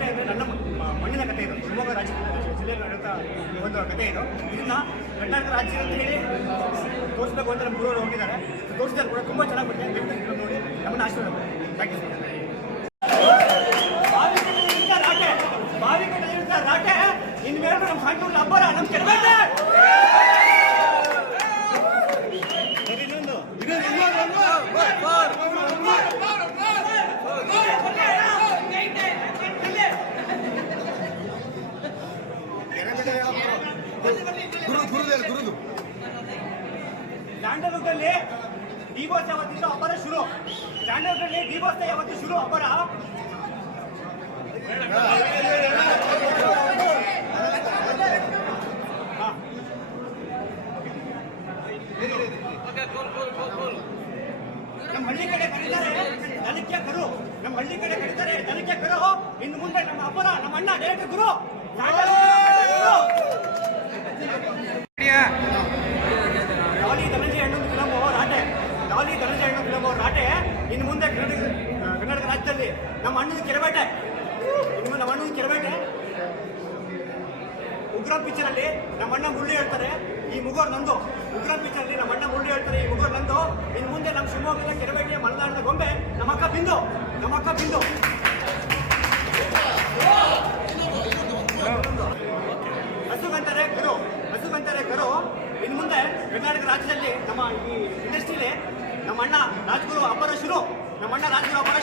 ಕೆರೆಕಟ್ಟೆ ಅಂದರೆ ನನ್ನ ಮಣ್ಣಿನ ಕಥೆ ಇದು, ಶಿವಮೊಗ್ಗ ರಾಜ್ಯ ಜಿಲ್ಲೆ ನಡೆಯುತ್ತಾ ಒಂದು ಕಥೆ ಇದು. ಇದನ್ನ ಕರ್ನಾಟಕ ರಾಜ್ಯ ಅಂತ ಹೇಳಿ ತೋರಿಸ್ಬೇಕು ಅಂತ ನಮ್ಮ ಗುರುವರು ಹೋಗಿದ್ದಾರೆ ತೋರಿಸಿದ್ರೆ ಕೂಡ ತುಂಬ ಚೆನ್ನಾಗಿ ಬಂದಿದೆ ದಯವಿಟ್ಟು ನೋಡಿ, ನಮ್ಮನ್ನ ಆಶೀರ್ವಾದ ಥ್ಯಾಂಕ್ ಯು ಬಾವಿಕಟ್ಟೆ ರಾಟೆ ಬಾವಿಕಟ್ಟೆ ರಾಟೆ ಇನ್ಮೇಲೆ ನಮ್ಮ ಸಣ್ಣ ಅಬ್ಬರ ನಮ್ಮ ಕೆಳಗಡೆ ಗುರುದು ಸ್ಯಾಂಡಲ್ವುಡ್ನಲ್ಲಿ ಡಿವೋರ್ಸ್ ಯಾವತ್ತಿಂದ ಅಪರ ಶುರು. ಸ್ಯಾಂಡಲ್ವುಡ್ನಲ್ಲಿ ದೀಪೋತ್ಸವ ಯಾವತ್ತು ಶುರು ಅಪರ. ನಮ್ಮ ಹಳ್ಳಿ ಕಡೆ ಕರೀತಾರೆ, ದನಕ್ಕೆ ಕರು. ನಮ್ಮ ಹಳ್ಳಿ ಕಡೆ ಕರೀತಾರೆ, ದನಕ್ಕೆ ಕರು. ಇನ್ನು ಮುಂದೆ ನಮ್ಮ ಅಪ್ಪರ ನಮ್ಮ ಅಣ್ಣ ಡೈರೆಕ್ಟ್ ಗುರು ಸ್ಯಾಂಡಲ್ವುಡ್ ಗುರು. ಡಾಲಿ ಧನಂಜಯ ಅಣ್ಣನ ಫಿಲಮ್ ರಾಟೆ ಡಾಲಿ ಧನಂಜಯ ಫಿಲಂ ಅವ್ರ ರಾಟೆ ಇನ್ನು ಮುಂದೆ ಕರ್ನಾಟಕ ರಾಜ್ಯದಲ್ಲಿ ನಮ್ಮ ಅಣ್ಣನ ಕೆರೆಬೇಟೆ. ಇನ್ನು ನಮ್ಮ ಅಣ್ಣನ ಕೆರೆಬೇಟೆ. ಉಗ್ರ ಪಿಕ್ಚರಲ್ಲಿ ನಮ್ಮ ಅಣ್ಣ ಮುಳ್ಳು ಹೇಳ್ತಾರೆ. ಈ ಮುಗೋರ್ ನಂದು. ಉಗ್ರ ಪಿಕ್ಚರಲ್ಲಿ ನಮ್ಮ ಅಣ್ಣ ಮುಳ್ಳು ಹೇಳ್ತಾರೆ. ಈ ಮುಗೋರ್ ನಂದು. ಇನ್ನು ಮುಂದೆ ನಮ್ಮ ಶಿವಮೊಗ್ಗದ ಕೆರೆಬೇಟೆಯ ಮಲೆನಾಡಿನ ಗೊಂಬೆ. ನಮ್ಮ ಅಕ್ಕ ಬಿಂದು. ನಮ್ಮ ಅಕ್ಕ ಬಿಂದು. ಹಸುಗಂತಾರೆ ಕರು. ಹಸುಗಂತಾರೆ ಇನ್ನು ಮುಂದೆ ಕರ್ನಾಟಕ ರಾಜ್ಯದಲ್ಲಿ ನಮ್ಮ ಈ ಇಂಡಸ್ಟ್ರಿಲಿ ನಮ್ಮ ಅಣ್ಣ ರಾಜ್ಗುರು ಅಪರ ಶುರು ನಮ್ಮ ಅಣ್ಣ ರಾಜ್ಗುರು ಅಪರ